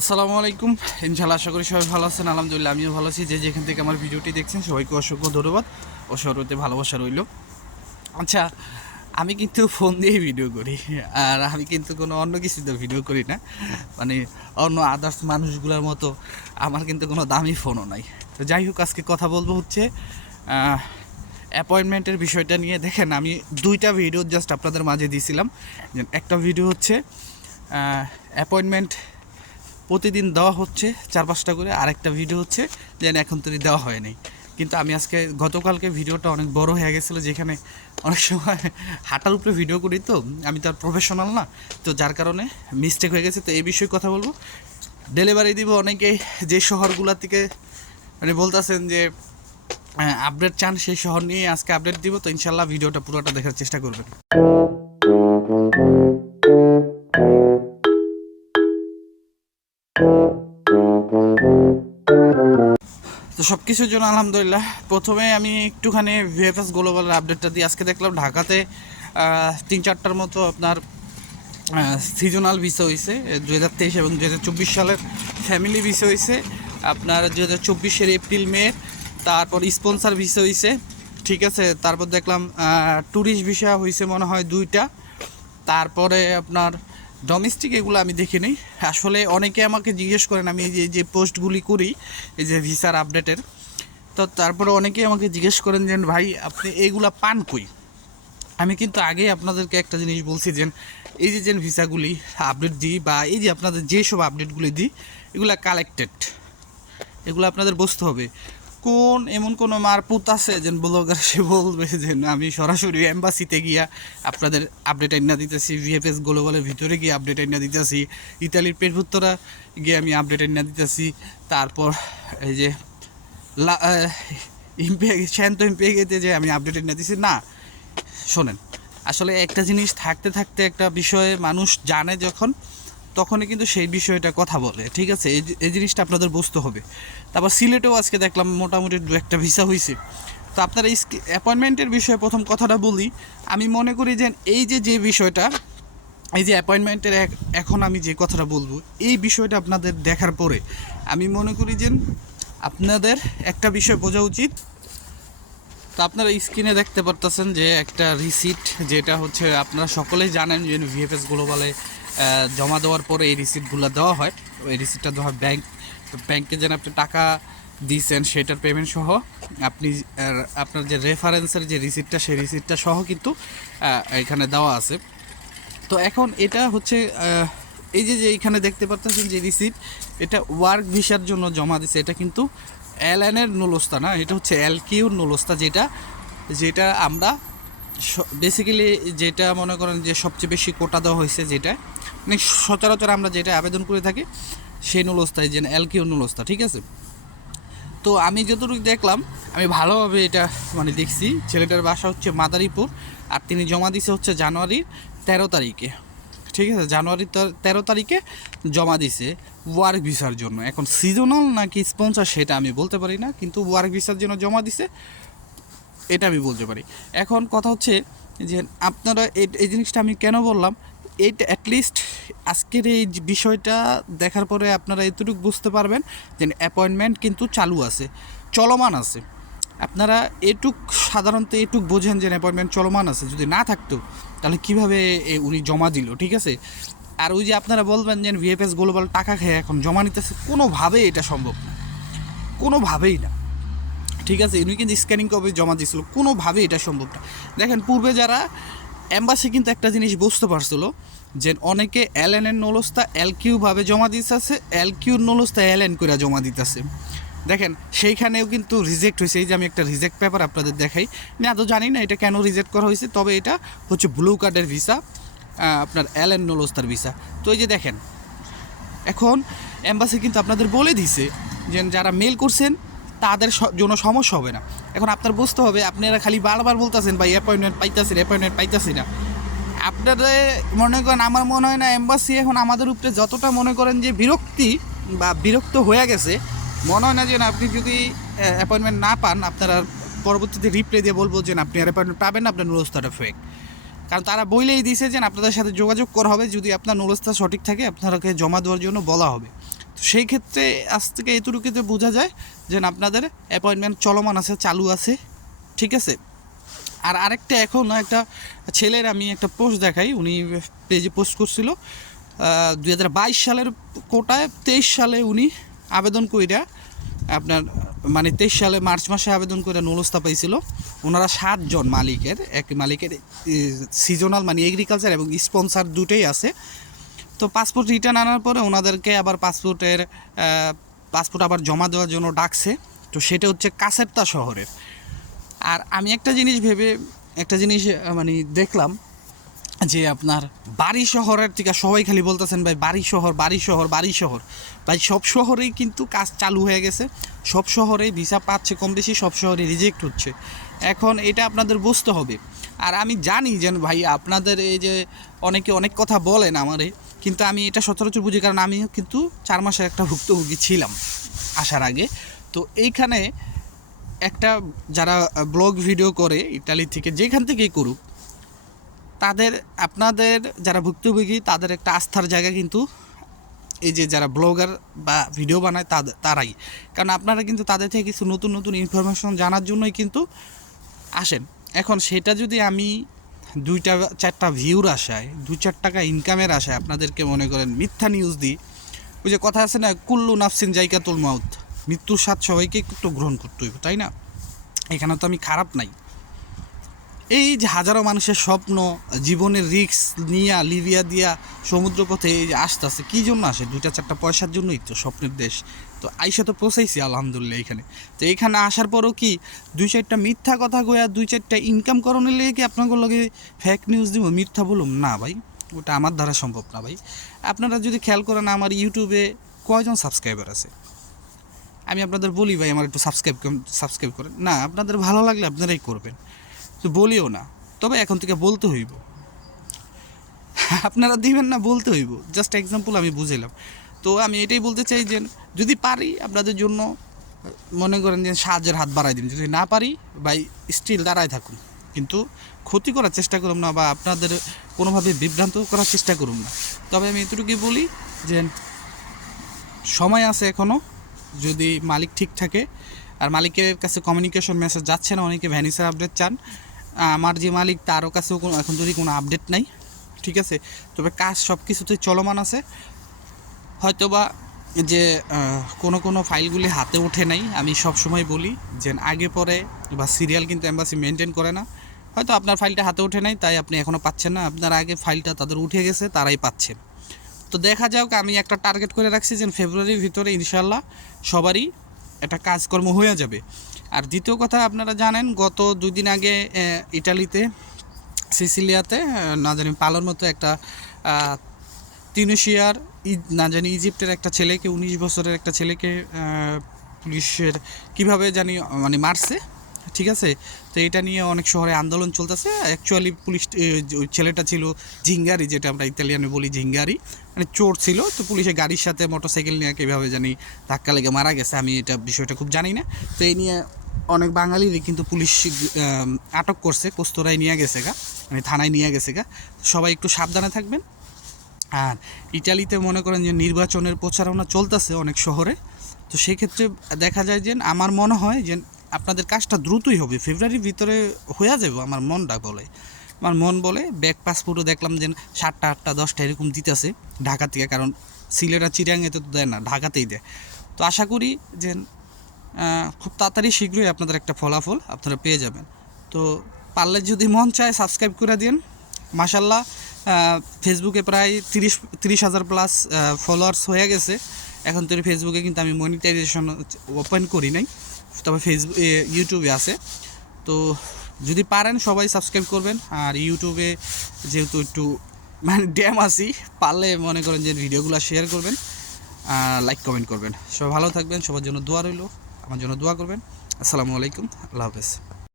আসসালামু আলাইকুম। ইনশাআল্লাহ আশা করি সবাই ভালো আছেন। আলহামদুলিল্লাহ আমিও ভালো আছি। যে যেখান থেকে আমার ভিডিওটি দেখছেন সবাইকে অসংখ্য ধন্যবাদ ও সর্বতে ভালোবাসা রইল। আচ্ছা, আমি কিন্তু ফোন দিয়েই ভিডিও করি, আর আমি কিন্তু কোনো অন্য কিছুতে ভিডিও করি না। মানে অন্য আদার্স মানুষগুলোর মতো আমার কিন্তু কোনো দামি ফোনও নাই। তো যাই হোক, আজকে কথা বলবো হচ্ছে অ্যাপয়েন্টমেন্টের বিষয়টা নিয়ে। দেখেন, আমি দুইটা ভিডিও জাস্ট আপনাদের মাঝে দিয়েছিলাম। একটা ভিডিও হচ্ছে অ্যাপয়েন্টমেন্ট প্রতিদিন দেওয়া হচ্ছে 4-5টা করে, আরেকটা ভিডিও হচ্ছে যেন এখন তৈরি দেওয়া হয়নি। কিন্তু আমি আজকে গতকালকে ভিডিওটা অনেক বড় হয়ে গেছিলো, যেখানে অনেক সময় হাঁটার উপরে ভিডিও করি, তো আমি তো আর প্রফেশনাল না, তো যার কারণে মিস্টেক হয়ে গেছে। তো এই বিষয়ে কথা বলবো। ডেলিভারি দিব অনেকেই যে শহরগুলো থেকে মানে বলতেছেন যে আপডেট চান, সেই শহর নিয়ে আজকে আপডেট দিব। তো ইনশাল্লাহ ভিডিওটা পুরোটা দেখার চেষ্টা করবেন। তো সব কিছুর জন্য আলহামদুলিল্লাহ। প্রথমে আমি একটুখানি ভিএফএস গ্লোবালের আপডেটটা দিই। আজকে দেখলাম ঢাকাতে 3-4টার মতো আপনার সিজনাল ভিসা হয়েছে 2023 এবং 2024 সালের। ফ্যামিলি ভিসা হয়েছে আপনার 2024-এর এপ্রিল মে। তারপর স্পন্সার ভিসা হয়েছে, ঠিক আছে। তারপর দেখলাম ট্যুরিস্ট ভিসা হয়েছে মনে হয় 2টা। তারপরে আপনার ডোমেস্টিক এগুলো আমি দেখিনি। আসলে অনেকে আমাকে জিজ্ঞেস করেন, আমি এই যে পোস্টগুলি করি এই যে ভিসার আপডেটের, তো তারপরে অনেকেই আমাকে জিজ্ঞেস করেন যে ভাই আপনি এইগুলা পান কই। আমি কিন্তু আগেই আপনাদেরকে একটা জিনিস বলছি যে এই যে ভিসাগুলি আপডেট দিই বা এই যে আপনাদের যেসব আপডেটগুলি দিই, এগুলা কালেক্টেড। এগুলো আপনাদের বুঝতে হবে। কোন এমন কোনো মারপুত আছে যে ব্লগার সে বলবে যে আমি সরাসরি এম্বাসিতে গিয়া আপনাদের আপডেট আইনা দিতেছি, ভিএফএস গ্লোবালের ভিতরে গিয়ে আপডেট আইনা দিতেছি, ইতালির পেরভুত্তরা গিয়ে আমি আপডেট আইনা দিতেছি, তারপর এই যে শান্ত ইম্পেগেতে যে আমি আপডেট আইনা দিছি না। শোনেন, আসলে একটা জিনিস থাকতে থাকতে একটা বিষয়ে মানুষ জানে যখন, তখনই কিন্তু সেই বিষয়টা কথা বলে, ঠিক আছে। এই জিনিসটা আপনাদের বুঝতে হবে। তারপর সিলেটেও আজকে দেখলাম মোটামুটি 2-একটা ভিসা হয়েছে। তো আপনারা এই অ্যাপয়েন্টমেন্টের বিষয়ে প্রথম কথাটা বলি। আমি মনে করি যে এই যে বিষয়টা, এই যে অ্যাপয়েন্টমেন্টের এখন আমি যে কথাটা বলবো, এই বিষয়টা আপনাদের দেখার পরে আমি মনে করি যে আপনাদের একটা বিষয় বোঝা উচিত। তো আপনারা স্ক্রিনে দেখতে পারতেছেন যে একটা রিসিট, যেটা হচ্ছে আপনারা সকলেই জানেন যে ভিএফএস গ্লোবালে জমা দেওয়ার পরে এই রিসিটগুলো দেওয়া হয়। এই রিসিটটা দেওয়া হয় ব্যাংকে যেন আপনি টাকা দিয়েছেন সেটার পেমেন্ট সহ, আপনি আপনার যে রেফারেন্সের যে রিসিটটা, সেই রিসিটটা সহ কিন্তু এখানে দেওয়া আছে। তো এখন এটা হচ্ছে এই যে এইখানে দেখতে পাচ্ছেন যে রিসিট, এটা ওয়ার্ক ভিসার জন্য জমা দিছে। এটা কিন্তু এলএনের নুলস্তা না, এটা হচ্ছে এলকিউর নুলস্তা, যেটা আমরা বেসিক্যালি যেটা মনে করেন যে সবচেয়ে বেশি কোটা দেওয়া হয়েছে, যেটা মানে সচরাচর আমরা যেটা আবেদন করে থাকি সেই নুলস্তায় যে এলকিউ নুলস্তা, ঠিক আছে। তো আমি যতটুকু দেখলাম, আমি ভালোভাবে এটা মানে দেখছি। ছেলেটার বাসা হচ্ছে মাদারীপুর, আর তিনি জমা দিছে হচ্ছে জানুয়ারির 13 তারিখে, ঠিক আছে। জানুয়ারির 13 তারিখে জমা দিছে ওয়ার্ক ভিসার জন্য। এখন সিজনাল নাকি স্পন্সর সেটা আমি বলতে পারি না, কিন্তু ওয়ার্ক ভিসার জন্য জমা দিছে এটা আমি বলতে পারি। এখন কথা হচ্ছে যে আপনারা এই জিনিসটা আমি কেন বললাম, এইটা অ্যাটলিস্ট আজকের এই বিষয়টা দেখার পরে আপনারা এতটুকু বুঝতে পারবেন যে অ্যাপয়েন্টমেন্ট কিন্তু চালু আছে, চলমান আছে। আপনারা সাধারণত এটুক বোঝেন যে অ্যাপয়েন্টমেন্ট চলমান আছে। যদি না থাকতো তাহলে কীভাবে উনি জমা দিল, ঠিক আছে। আর ওই যে আপনারা বলবেন যে ভিএফএস গ্লোবাল টাকা খেয়ে এখন জমা নিতেছে, কোনোভাবেই এটা সম্ভব না, কোনোভাবেই না, ঠিক আছে। উনি কিন্তু স্ক্যানিং কপি জমা দিয়েছিল, কোনোভাবেই এটা সম্ভব না। দেখেন, পূর্বে যারা এম্বাসি কিন্তু একটা জিনিস বুঝতে পারছিল যে অনেকে এলএনের নলস্তা এলকিউভাবে জমা দিতেছে, এলকিউর নলস্তা এলএন করে জমা দিতেছে। দেখেন, সেইখানেও কিন্তু রিজেক্ট হয়েছে। এই যে আমি একটা রিজেক্ট পেপার আপনাদের দেখাই, না তো জানি না এটা কেন রিজেক্ট করা হয়েছে, তবে এটা হচ্ছে ব্লু কার্ডের ভিসা, আপনার এলএন নলস্তার ভিসা। তো এই যে দেখেন, এখন এম্বাসি কিন্তু আপনাদের বলে দিছে যে যারা মেল করছেন তাদের জন্য সমস্যা হবে না। এখন আপনার বুঝতে হবে, আপনারা খালি বারবার বলতেছেন ভাই অ্যাপয়েন্টমেন্ট পাইতাছি না। আপনারা মনে করেন, আমার মনে হয় না এম্বাসি এখন আমাদের উপরে যতটা মনে করেন যে বিরক্ত হয়ে গেছে, মনে হয় না যে আপনি যদি অ্যাপয়েন্টমেন্ট না পান, আপনারা পরবর্তীতে রিপ্লাই দিয়ে বলবো যে আপনি আর অ্যাপয়েন্টমেন্ট পাবেন না, আপনার নুরস্তাটা ফেক। কারণ তারা বইলেই দিয়েছে যে আপনাদের সাথে যোগাযোগ করা হবে, যদি আপনার নুরস্তা সঠিক থাকে আপনাকে জমা দেওয়ার জন্য বলা হবে। তো সেই ক্ষেত্রে আজ থেকে এতটুকুতে বোঝা যায় যে আপনাদের অ্যাপয়েন্টমেন্ট চলমান আছে, চালু আছে, ঠিক আছে। আর আরেকটা এখন একটা ছেলের আমি একটা পোস্ট দেখাই, উনি পেজে পোস্ট করছিল 2022 সালের কোটায় 23 সালে উনি আবেদন কইরা আপনার মানে 23 সালে মার্চ মাসে আবেদন করে নুলস্তা পাইছিল। ওনারা 7 জন মালিকের, এক মালিকের সিজনাল মানে এগ্রিকালচার এবং স্পন্সার দুটোই আছে। তো পাসপোর্ট রিটার্ন আনার পরে ওনাদেরকে আবার পাসপোর্ট আবার জমা দেওয়ার জন্য ডাকছে। তো সেটা হচ্ছে কাসেরতা শহরের। আর আমি একটা জিনিস মানে দেখলাম যে আপনার বাড়ি শহরের থেকে সবাই খালি বলতেছেন ভাই বাড়ি শহর ভাই সব শহরেই কিন্তু কাজ চালু হয়ে গেছে, সব শহরেই ভিসা পাচ্ছে কম বেশি, সব শহরে রিজেক্ট হচ্ছে। এখন এটা আপনাদের বুঝতে হবে। আর আমি জানি যে ভাই আপনাদের এই যে অনেকে অনেক কথা বলেন আমারে, কিন্তু আমি এটা সচরাচর বুঝি, কারণ আমিও কিন্তু 4 মাসের একটা ভুক্তভোগী ছিলাম আসার আগে। তো এইখানে একটা যারা ব্লগ ভিডিও করে ইতালি থেকে, যেখান থেকেই করুক, আপনাদের যারা ভুক্তভোগী তাদের একটা আস্থার জায়গা কিন্তু এই যে যারা ব্লগার বা ভিডিও বানায় তারাই। কারণ আপনারা কিন্তু তাদের থেকে কিছু নতুন নতুন ইনফরমেশন জানার জন্যই কিন্তু আসেন। এখন সেটা যদি আমি 2-4টা ভিউর আশায় 2-4 টাকা ইনকামের আশায় আপনাদেরকে মনে করেন মিথ্যা নিউজ দিই, ওই যে কথা আছে না, কুল্লু নাফসিন জায়গাতুল মাউত, মৃত্যুর স্বাদ সবাইকে একটু গ্রহণ করতে হইব, তাই না? এখানে তো আমি খারাপ নাই। এই যে হাজারো মানুষের স্বপ্ন, জীবনের রিস্ক নিয়ে লিবিয়া দিয়া সমুদ্রপথে এই যে আসতেছে, কী জন্য আসে? 2-4টা পয়সার জন্যই তো, স্বপ্নের দেশ। তো আইসা তো পৌঁছাইছি আলহামদুলিল্লাহ এখানে। তো এখানে আসার পরও কি 2-4টা মিথ্যা কথা কয়া 2-4টা ইনকাম করানোর লেগে কি আপনাদের লগে ফেক নিউজ দিব, মিথ্যা বলুম না ভাই, ওটা আমার দ্বারা সম্ভব না ভাই। আপনারা যদি খেয়াল করেন আমার ইউটিউবে কয়জন সাবস্ক্রাইবার আছে, আমি আপনাদের বলি ভাই আমার একটু সাবস্ক্রাইব করেন না, আপনাদের ভালো লাগলে আপনারাই করবেন, তো বলিও না। তবে এখন থেকে বলতে হইব, আপনারা দিবেন না, বলতে হইব। জাস্ট এক্সাম্পল আমি বুঝাইলাম। তো আমি এটাই বলতে চাই যে যদি পারি আপনাদের জন্য মনে করেন যে সাহায্যের হাত বাড়াই দিন, যদি না পারি ভাই স্টিল দাঁড়ায় থাকুন, কিন্তু ক্ষতি করার চেষ্টা করুন না বা আপনাদের কোনোভাবে বিভ্রান্ত করার চেষ্টা করুন না। তবে আমি এতটুকুই বলি যে সময় আছে এখনও, যদি মালিক ঠিক থাকে। আর মালিকের কাছে কমিউনিকেশন মেসেজ যাচ্ছে না, অনেকে ভ্যানিসের আপডেট চান। আমার যে মালিক তারও কাছেও এখন যদি কোনো আপডেট নাই, ঠিক আছে। তবে কাজ সব কিছুতেই চলমান আছে। হয়তোবা যে কোনো ফাইলগুলি হাতে ওঠে নাই, আমি সব সময় বলি যে আগে পরে বা সিরিয়াল কিন্তু এম্বাসি মেনটেন করে না। হয়তো আপনার ফাইলটা হাতে ওঠে নাই তাই আপনি এখনও পাচ্ছেন না, আপনার আগে ফাইলটা তাদের উঠে গেছে, তারাই পাচ্ছেন। তো দেখা যাক, আমি একটা টার্গেট করে রাখছি যে ফেব্রুয়ারির ভিতরে ইনশাল্লাহ সবারই একটা কাজকর্ম হয়ে যাবে। আর দ্বিতীয় কথা, আপনারা জানেন গত 2 দিন আগে ইটালিতে সিসিলিয়াতে না জানি পালোর মতো একটা তিউনিসিয়ার না জানি ইজিপ্টের একটা ছেলেকে, 19 বছরের একটা ছেলেকে পুলিশের কীভাবে জানি মানে মারছে, ঠিক আছে। তো এটা নিয়ে অনেক শহরে আন্দোলন চলতেছে। অ্যাকচুয়ালি পুলিশ ওই ছেলেটা ছিল ঝিঙ্গারি, যেটা আমরা ইতালিয়ানে বলি ঝিঙ্গারি, মানে চোর ছিল। তো পুলিশের গাড়ির সাথে মোটরসাইকেল নিয়ে কীভাবে জানি ধাক্কা লেগে মারা গেছে, আমি এটা বিষয়টা খুব জানি না। তো এই নিয়ে অনেক বাঙালিরই কিন্তু পুলিশ আটক করছে, কোস্তরায় নিয়ে গেছে মানে থানায় নিয়ে গেছে সবাই একটু সাবধানে থাকবেন। আর ইটালিতে মনে করেন যে নির্বাচনের প্রচারণা চলতেছে অনেক শহরে। তো সেক্ষেত্রে দেখা যায় যে আমার মনে হয় যে আপনাদের কাজটা দ্রুতই হবে, ফেব্রুয়ারির ভিতরে হয়ে যাবে। আমার মন বলে ব্যাক পাসপোর্টও দেখলাম যে 7টা 8টা 10টা এরকম দিতেছে ঢাকা থেকে, কারণ সিলেট আর চিরাঙেতে তো দেয় না, ঢাকাতেই দেয়। তো আশা করি যে খুব তাড়াতাড়ি শীঘ্রই আপনাদের একটা ফলাফল আপনারা পেয়ে যাবেন। তো পারলে যদি মন চায় সাবস্ক্রাইব করে দিন। মাশাল্লাহ ফেসবুকে প্রায় 30,000 প্লাস ফলোয়ার্স হয়ে গেছে। এখন তো ফেসবুকে কিন্তু আমি মনিটাইজেশন ওপেন করি নাই, তবে ইউটিউবে আছে। তো যদি পারেন সবাই সাবস্ক্রাইব করবেন। আর ইউটিউবে যেহেতু একটু মানে ড্যাম আসি, পারলে মনে করেন যে ভিডিওগুলো শেয়ার করবেন, লাইক কমেন্ট করবেন। সবাই ভালো থাকবেন, সবার জন্য দোয়া রইল, আমার জন্য দোয়া করবেন। আসসালামু আলাইকুম, আল্লাহ হাফেজ।